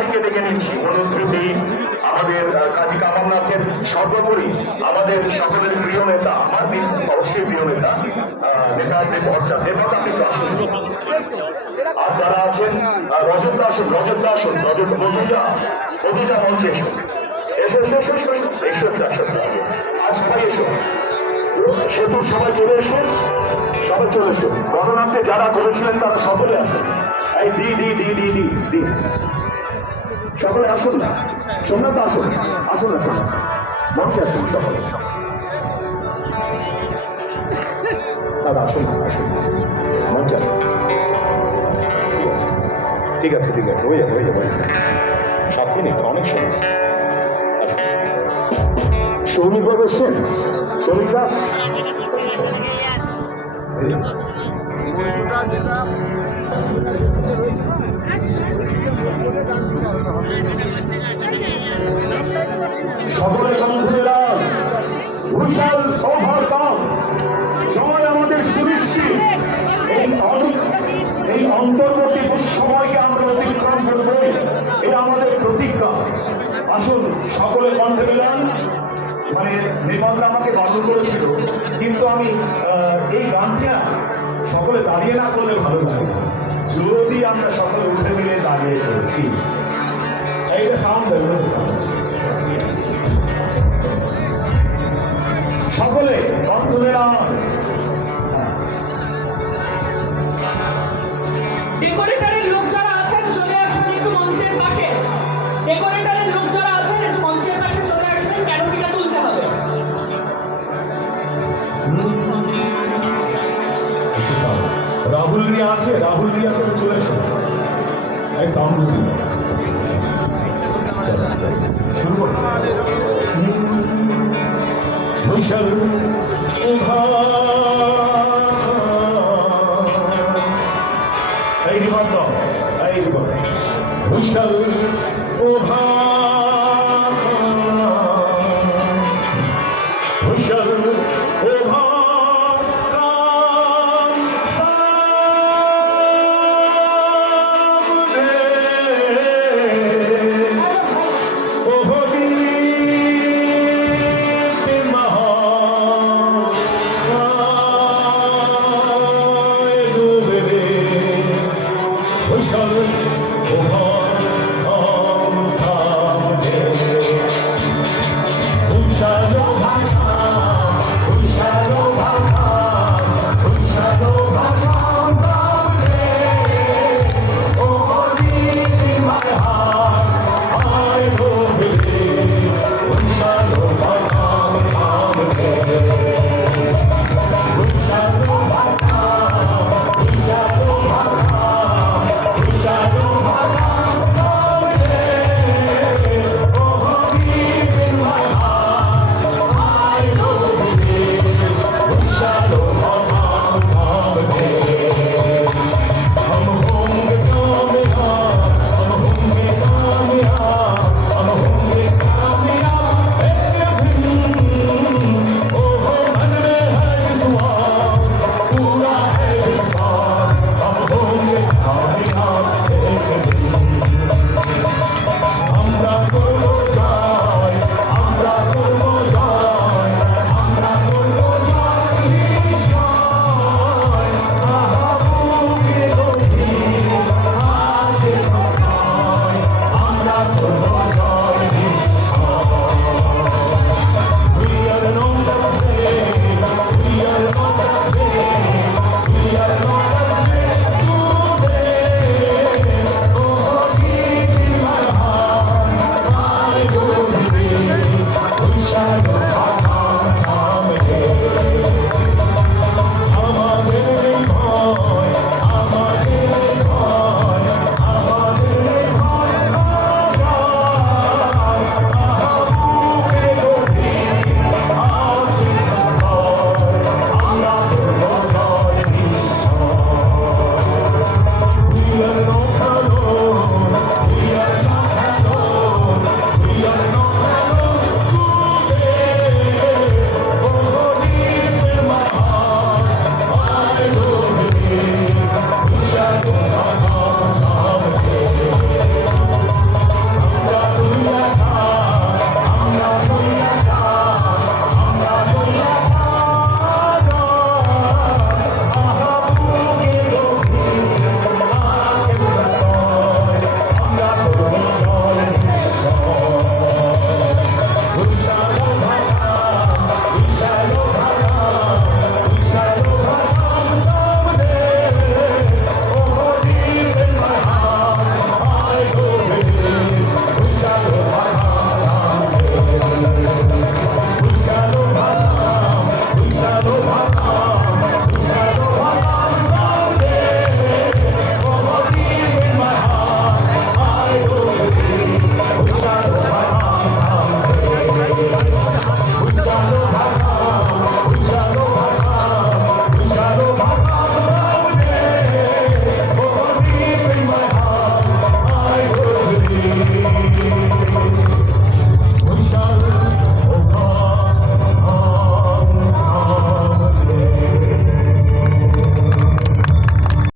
সবাইকে ডেকে নিচ্ছি। অনুদ্রুতি আমাদের কাজী কামাল নাথের সর্বোপরি আমাদের সকলের প্রিয় নেতা, আমার অবশ্যই প্রিয় নেতা নেতা ভট্টাচার্য দেব কিন্তু আর যারা আছেন রজত দা আসুন, রজত দা আসুন, রজত, মধুজা মধুজা মঞ্চে এসো। এসো এসো এসো এসো এসো এসো আর এসো। সেতু, সবাই চলে এসো। সবাই চলে এসো। গণনাট্যে যারা করেছিলেন, তারা সকলে আসুন। এই ডি ডি ডি ডি ডি ডি। সকলে আসুন না। সোমনাথ, আসুন। আসুন আসুন। মঞ্চে আসুন সকলে। দাদা, আসুন আসুন। মঞ্চে আসুন। ঠিক আছে। ঠিক আছে হয়ে যাবে হয়ে যাবে। হয়ে। সাত মিনিট, অনেক সময়। সৌমিক বাবু এসছেন? সৌমিক দাস? এই যে। সকলে বন্ধুরা বিশাল ওভারকাম সময় আমাদের সুনিশ্চিত। এই অন্তর্বর্তী সময়কে আমরা অতিক্রম করব, এটা আমাদের প্রতিজ্ঞা। আসুন, সকলে কণ্ঠে মিলান। মানে নির্মাতা আমাকে বাধ্য করেছিল, কিন্তু আমি এই গানটি না সকলে দাঁড়িয়ে না করলে ভালো লাগে যদি আমরা সকলে উঠে মিলে দাঁড়িয়ে করি? এইটা সাউন্ড সকলে কণ্ঠ মিলান রাহুল রিয়া আছে, রাহুল রিয়া, চলে চলে এসো এই সাউন্ড। শুরু করো। এই এই বৈশাল